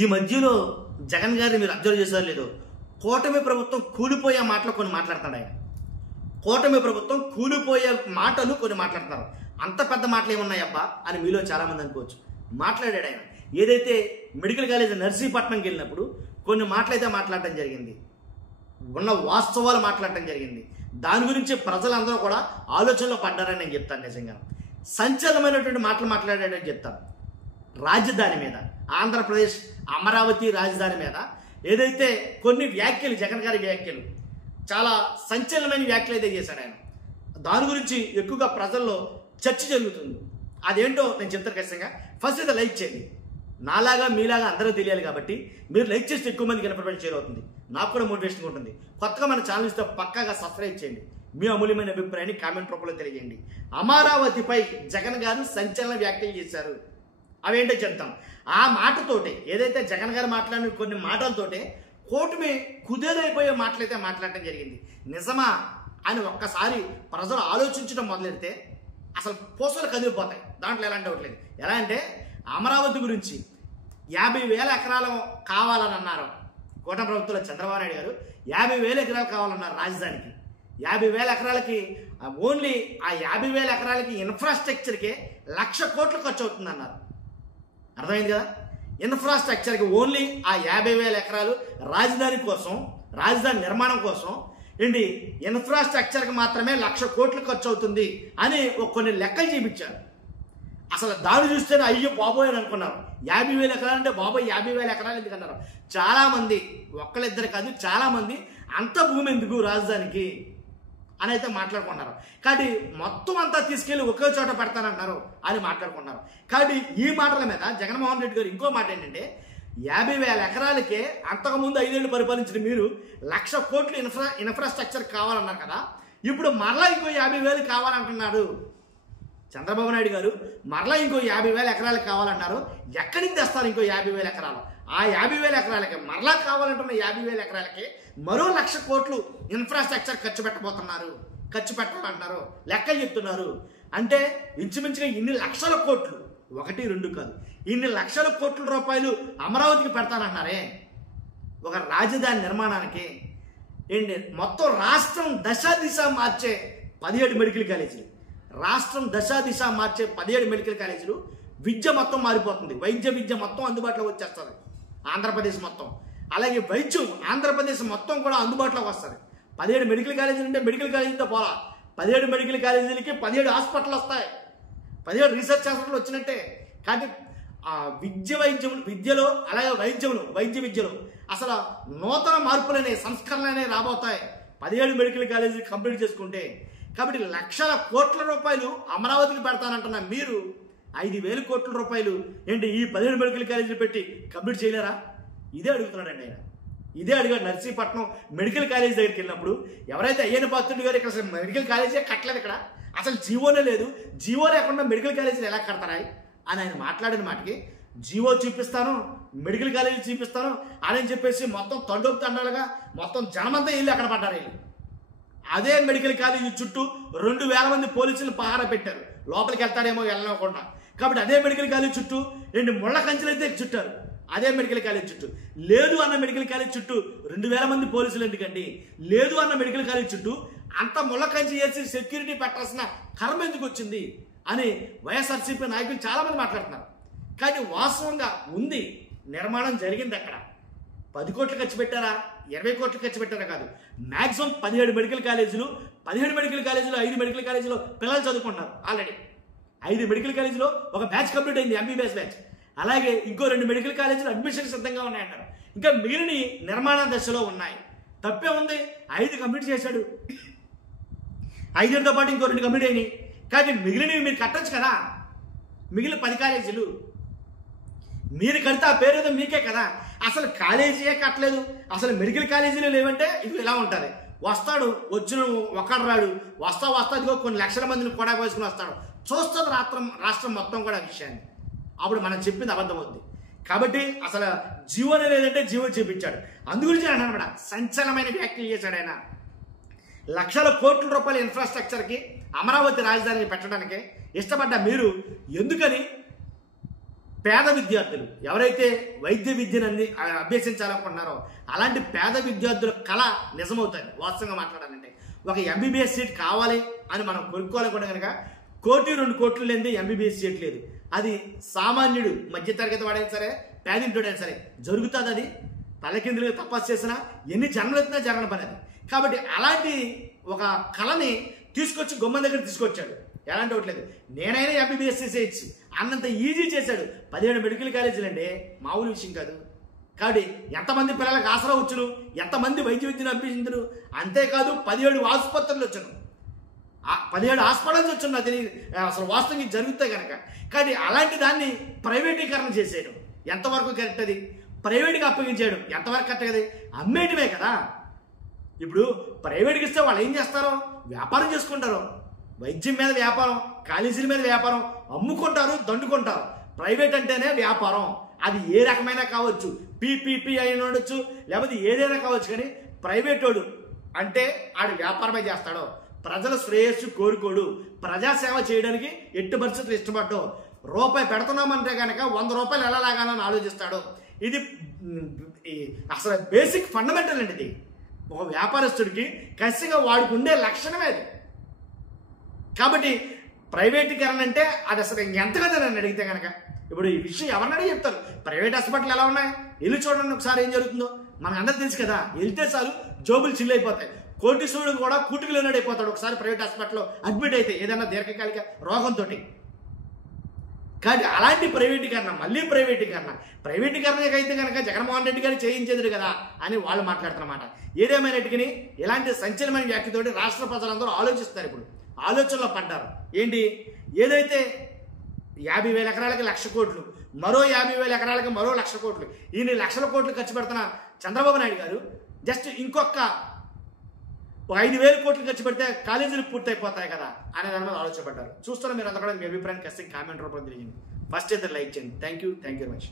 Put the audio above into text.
ఈ మధ్యలో జగన్ గారిని మీరు అబ్జర్వ్ చేశారో లేదో, కూటమి ప్రభుత్వం కూలిపోయే మాటలు కొన్ని మాట్లాడుతున్నాడు ఆయన. కూటమి ప్రభుత్వం కూలిపోయే మాటలు కొన్ని మాట్లాడుతున్నారు. అంత పెద్ద మాటలు ఏమున్నాయబ్బా అని మీలో చాలామంది అనుకోవచ్చు. మాట్లాడాడు ఆయన. ఏదైతే మెడికల్ కాలేజ్ నర్సీపట్నంకి వెళ్ళినప్పుడు కొన్ని మాటలైతే మాట్లాడటం జరిగింది, ఉన్న వాస్తవాలు మాట్లాడటం జరిగింది. దాని గురించి ప్రజలందరూ కూడా ఆలోచనలో పడ్డారని నేను చెప్తాను. నిజంగా సంచలనమైనటువంటి మాటలు మాట్లాడాడని చెప్తాను. రాజధాని మీద, ఆంధ్రప్రదేశ్ అమరావతి రాజధాని మీద ఏదైతే కొన్ని వ్యాఖ్యలు, జగన్ గారి వ్యాఖ్యలు, చాలా సంచలనమైన వ్యాఖ్యలు అయితే చేశాడు ఆయన. దాని గురించి ఎక్కువగా ప్రజల్లో చర్చ జరుగుతుంది. అదేంటో నేను చెప్తాను ఖచ్చితంగా. ఫస్ట్ అయితే లైక్ చేయండి. నాలాగా మీలాగా అందరూ తెలియాలి కాబట్టి మీరు లైక్ చేస్తే ఎక్కువ మందికి ఇన్ఫర్మేషన్ షేర్ అవుతుంది, నాకు కూడా మోటివేషన్ ఉంటుంది. కొత్తగా మన ఛానల్ ఇస్తే పక్కాగా సబ్స్క్రైబ్ చేయండి. మీ అమూల్యమైన అభిప్రాయాన్ని కామెంట్ రూపంలో తెలియజేయండి. అమరావతిపై జగన్ గారు సంచలన వ్యాఖ్యలు చేశారు. అవేంటో చెప్తాం. ఆ మాటతోటే, ఏదైతే జగన్ గారు మాట్లాడిన కొన్ని మాటలతోటే కూటమి కుదేలైపోయే మాటలైతే మాట్లాడటం జరిగింది. నిజమా అని ఒక్కసారి ప్రజలు ఆలోచించడం మొదలెడితే అసలు పూసలు కదిలిపోతాయి. దాంట్లో ఎలాంటి డౌట్ లేదు. ఎలా అంటే అమరావతి గురించి 50,000 ఎకరాలు కావాలని అన్నారు కూటమి ప్రభుత్వంలో. చంద్రబాబు నాయుడు గారు 50,000 ఎకరాలు కావాలన్నారు రాజధానికి. 50,000 ఎకరాలకి ఓన్లీ ఆ 50,000 ఎకరాలకి ఇన్ఫ్రాస్ట్రక్చర్కే 1,00,000 కోట్లు ఖర్చు అవుతుందన్నారు. అర్థమైంది కదా? ఇన్ఫ్రాస్ట్రక్చర్కి ఓన్లీ ఆ 50,000 ఎకరాలు రాజధాని కోసం, రాజధాని నిర్మాణం కోసం ఏంటి ఇన్ఫ్రాస్ట్రక్చర్కి మాత్రమే 1,00,000 కోట్లు ఖర్చు అవుతుంది అని కొన్ని లెక్కలు చూపించారు. అసలు దాన్ని చూస్తేనే అయ్యో బాబోయ్ అని అనుకున్నారు. 50,000 ఎకరాలు అంటే బాబోయ్ 50,000 ఎకరాలు ఎందుకు అన్నారు చాలామంది. ఒక్కళ్ళిద్దరు కాదు, చాలామంది అంత భూమి ఎందుకు రాజధానికి అని అయితే మాట్లాడుకుంటున్నారు. కాబట్టి మొత్తం అంతా తీసుకెళ్లి ఒకే చోట పెడతానంటున్నారు అని మాట్లాడుకుంటున్నారు. కాబట్టి ఈ మాటల మీద జగన్మోహన్ రెడ్డి గారు ఇంకో మాట ఏంటంటే 50,000 ఎకరాలకే అంతకుముందు 5 ఏళ్ళు పరిపాలించిన మీరు 1,00,000 కోట్లు ఇన్ఫ్రాస్ట్రక్చర్ కావాలన్నారు కదా, ఇప్పుడు మరలా ఇంకో 50,000 కావాలంటున్నారు చంద్రబాబు నాయుడు గారు. మరలా ఇంకో 50,000 ఎకరాలు కావాలన్నారు. ఎక్కడి నుంచి తెస్తారు ఇంకో 50,000 ఎకరాలు? ఆ 50,000 ఎకరాలకి మరలా కావాలంటున్న 50,000 ఎకరాలకి మరో 1,00,000 కోట్లు ఇన్ఫ్రాస్ట్రక్చర్ ఖర్చు పెట్టాలంటున్నారు. లెక్కలు చెప్తున్నారు. అంటే ఇంచుమించుగా ఇన్ని లక్షల కోట్లు, 1, 2 కాదు, ఇన్ని లక్షల కోట్ల రూపాయలు అమరావతికి పెడతానంటున్నారే ఒక రాజధాని నిర్మాణానికి. ఏంటి మొత్తం రాష్ట్రం దశ మార్చే 17 మెడికల్ కాలేజీలు, రాష్ట్రం దశ మార్చే 17 మెడికల్ కాలేజీలు. విద్య మొత్తం మారిపోతుంది. వైద్య విద్య మొత్తం అందుబాటులోకి వచ్చేస్తుంది ఆంధ్రప్రదేశ్ మొత్తం. అలాగే వైద్యం ఆంధ్రప్రదేశ్ మొత్తం కూడా అందుబాటులోకి వస్తుంది. 17 మెడికల్ కాలేజీలు అంటే మెడికల్ కాలేజీతో పోలా, 17 మెడికల్ కాలేజీలకి 17 హాస్పిటల్ వస్తాయి, 17 రీసెర్చ్ హాస్పిటల్ వచ్చినట్టే. కాబట్టి విద్యలో అలాగే వైద్య విద్యలో అసలు నూతన మార్పులనే, సంస్కరణలనే రాబోతాయి 17 మెడికల్ కాలేజీలు కంప్లీట్ చేసుకుంటే. కాబట్టి 1,00,000 కోట్ల రూపాయలు అమరావతికి పెడతానంటున్న మీరు 5,000 కోట్ల రూపాయలు ఏంటి ఈ 17 మెడికల్ కాలేజీలు పెట్టి కంప్లీట్ చేయలేరా? ఇదే అడుగుతున్నాడండి ఆయన. ఇదే అడిగాడు నర్సీపట్నం మెడికల్ కాలేజ్ దగ్గరికి వెళ్ళినప్పుడు. ఎవరైతే అయ్యన్న పాత్రుడు గారు ఇక్కడ మెడికల్ కాలేజీ కట్టలేదు, ఇక్కడ అసలు జీవోనే లేదు, జీవో లేకుండా మెడికల్ కాలేజీలు ఎలా కడతారా అని ఆయన మాట్లాడిన మాటకి జీవో చూపిస్తాను, మెడికల్ కాలేజీ చూపిస్తాను అని చెప్పేసి మొత్తం తండాలుగా మొత్తం జనమంతా వెళ్ళి అక్కడ పడ్డారు. వీళ్ళు అదే మెడికల్ కాలేజీ చుట్టూ 2,000 మంది పోలీసులు పహారా పెట్టారు, లోపలికి వెళ్తారేమో వెళ్ళకుండా. కాబట్టి అదే మెడికల్ కాలేజ్ చుట్టూ 2 ముళ్ళ కంచెలు అయితే చుట్టారు. అదే మెడికల్ కాలేజ్ చుట్టూ లేదు అన్న మెడికల్ కాలేజ్ చుట్టూ 2,000 మంది పోలీసులు ఎందుకండి? లేదు అన్న మెడికల్ కాలేజ్ చుట్టూ అంత ముళ్ళ కంచి వేసి సెక్యూరిటీ పెట్టాల్సిన కర్మ ఎందుకు వచ్చింది అని వైఎస్ఆర్సీపీ నాయకులు చాలామంది మాట్లాడుతున్నారు. కానీ వాస్తవంగా ఉంది, నిర్మాణం జరిగింది. అక్కడ 10 కోట్లు ఖర్చు పెట్టారా, 20 కోట్లు ఖర్చు పెట్టారా కాదు, మ్యాక్సిమం 17 మెడికల్ కాలేజీలు, 17 మెడికల్ కాలేజీలో 5 మెడికల్ కాలేజీలో పిల్లలు చదువుకుంటున్నారు. ఆల్రెడీ 5 మెడికల్ కాలేజీలో ఒక బ్యాచ్ కంప్లీట్ అయింది, MBBS బ్యాచ్. అలాగే ఇంకో 2 మెడికల్ కాలేజీలు అడ్మిషన్ సిద్ధంగా ఉన్నాయంటారు. ఇంకా మిగిలిన నిర్మాణ దశలో ఉన్నాయి. తప్పే ఉంది, 5 కంప్లీట్ చేశాడు, 5తో పాటు ఇంకో 2 కంప్లీట్ అయినాయి. కానీ మిగిలినవి మీరు కట్టచ్చు కదా. మిగిలిన 10 కాలేజీలు మీరు కడితే ఆ పేరు ఏదో మీకే కదా. అసలు కాలేజీయే కట్టలేదు, అసలు మెడికల్ కాలేజీలు లేవంటే ఇది ఇలా ఉంటుంది. వస్తాడు, వచ్చిన ఒక్కడు రాడు, వస్తాదిగో కొన్ని లక్షల మందిని కూడా వేసుకుని వస్తాడు. చూస్తుంది రాష్ట్రం మొత్తం కూడా విషయాన్ని. అప్పుడు మనం చెప్పింది అబద్ధం అవుతుంది. కాబట్టి అసలు జీవోనే లేదంటే జీవో చూపించాడు. అందుగురించి అన్నమాట సంచలనమైన వ్యాఖ్యలు చేశాడు ఆయన. 1,00,000 కోట్ల రూపాయల ఇన్ఫ్రాస్ట్రక్చర్కి అమరావతి రాజధాని పెట్టడానికి ఇష్టపడ్డ మీరు ఎందుకని పేద విద్యార్థులు ఎవరైతే వైద్య విద్యను అభ్యసించాలనుకుంటున్నారో అలాంటి పేద విద్యార్థుల కళ నిజమవుతుంది. వాస్తవంగా మాట్లాడాలంటే ఒక ఎంబీబీఎస్ సీట్ కావాలి అని మనం కొనుక్కోవాలనుకుంటే కనుక 1 2 కోట్లు లేనిది ఎంబీబీఎస్ సీట్ లేదు. అది సామాన్యుడు మధ్యతరగతి వాడైనా సరే పేదింటుడైనా సరే జరుగుతుంది. అది తలకిందులుగా తపస్సు చేసినా ఎన్ని జన్మలెత్తినా జరగని పని అది. కాబట్టి అలాంటి ఒక కళని తీసుకొచ్చి గుమ్మం దగ్గర తీసుకొచ్చాడు. ఎలాంటి ఒకట్లేదు, నేనైనా ఎంబీబీఎస్ చేయొచ్చు అన్నంత ఈజీ చేశాడు. 17 మెడికల్ కాలేజీలు అండి, మామూలు విషయం కాదు. కాబట్టి ఎంతమంది పిల్లలకు ఆసరా వచ్చును, ఎంతమంది వైద్య విద్యను అభ్యసించరు. అంతేకాదు 17 ఆసుపత్రులు వచ్చాను, 17 హాస్పిటల్స్ వచ్చాను. అది అసలు వాస్తవం జరుగుతాయి కనుక. కానీ అలాంటి దాన్ని ప్రైవేటీకరణ చేసేయడం ఎంతవరకు కరెక్ట్? అది ప్రైవేట్గా అప్పగించేయడం ఎంతవరకు కరెక్ట్? అది అమ్మేయటమే కదా. ఇప్పుడు ప్రైవేట్కి ఇస్తే వాళ్ళు ఏం చేస్తారో వ్యాపారం చేసుకుంటారు. వైద్యం మీద వ్యాపారం, కాలేజీల మీద వ్యాపారం, అమ్ముకుంటారు, దండుకుంటారు. ప్రైవేట్ అంటేనే వ్యాపారం. అది ఏ రకమైనా కావచ్చు, పీపీపీ అయిన ఉండొచ్చు, లేకపోతే ఏదైనా కావచ్చు. కానీ ప్రైవేట్ వాడు అంటే ఆడు వ్యాపారమే చేస్తాడు. ప్రజల శ్రేయస్సు కోరుకోడు, ప్రజాసేవ చేయడానికి ఎట్టి పరిస్థితులు ఇష్టపడ్డు. రూపాయి పెడుతున్నామంటే కనుక 100 రూపాయలు ఎలా లాగాలని ఆలోచిస్తాడు. ఇది అసలు బేసిక్ ఫండమెంటల్ అండి. ఇది ఒక వ్యాపారస్తుడికి ఖచ్చితంగా వాడికి ఉండే లక్షణమే అది. కాబట్టి ప్రైవేటీకరణ అంటే అది అసలు ఎంత కదా నన్ను అడిగితే కనుక. ఇప్పుడు ఈ విషయం ఎవరినైనా చెప్తారు. ప్రైవేట్ హాస్పిటల్ ఎలా ఉన్నాయి వెళ్ళి చూడండి ఒకసారి ఏం జరుగుతుందో. మనకు అందరూ తెలుసు కదా. వెళ్తే చాలు జోబులు చిల్లు అయిపోతాయి. కోటీశ్వరుడు కూడా కూటుకు లేనాడు అయిపోతాడు ఒకసారి ప్రైవేట్ హాస్పిటల్లో అడ్మిట్ అయితే ఏదైనా దీర్ఘకాలిక రోగంతో. కానీ అలాంటి ప్రైవేటీకరణ, మళ్ళీ ప్రైవేటీకరణకైతే కనుక జగన్మోహన్ రెడ్డి గారు చేయించేది కదా అని వాళ్ళు మాట్లాడుతున్నమాట. ఏదేమైనట్టుగా ఇలాంటి సంచలనమైన వ్యాఖ్యతోటి రాష్ట్ర ప్రజలందరూ ఆలోచిస్తారు. ఇప్పుడు ఆలోచనలో పడ్డారు. ఏంటి, ఏదైతే 50,000 ఎకరాలకి 1,00,000 కోట్లు, మరో 50,000 ఎకరాలకి మరో 1,00,000 కోట్లు, ఈయన 1,00,000 కోట్లు ఖర్చు పెడుతున్న చంద్రబాబు నాయుడు గారు జస్ట్ ఇంకొక 5,000 కోట్లు ఖర్చు పెడితే కాలేజీలు పూర్తయిపోతాయి కదా అనే దాని మీద ఆలోచనపడ్డారు. చూస్తున్నా మీరు అంతా కూడా మీ అభిప్రాయాన్ని ఖచ్చితంగా కామెంట్ రూపంలో తెలియజేయండి. ఫస్ట్ అయితే లైక్ చేయండి. Thank you very much.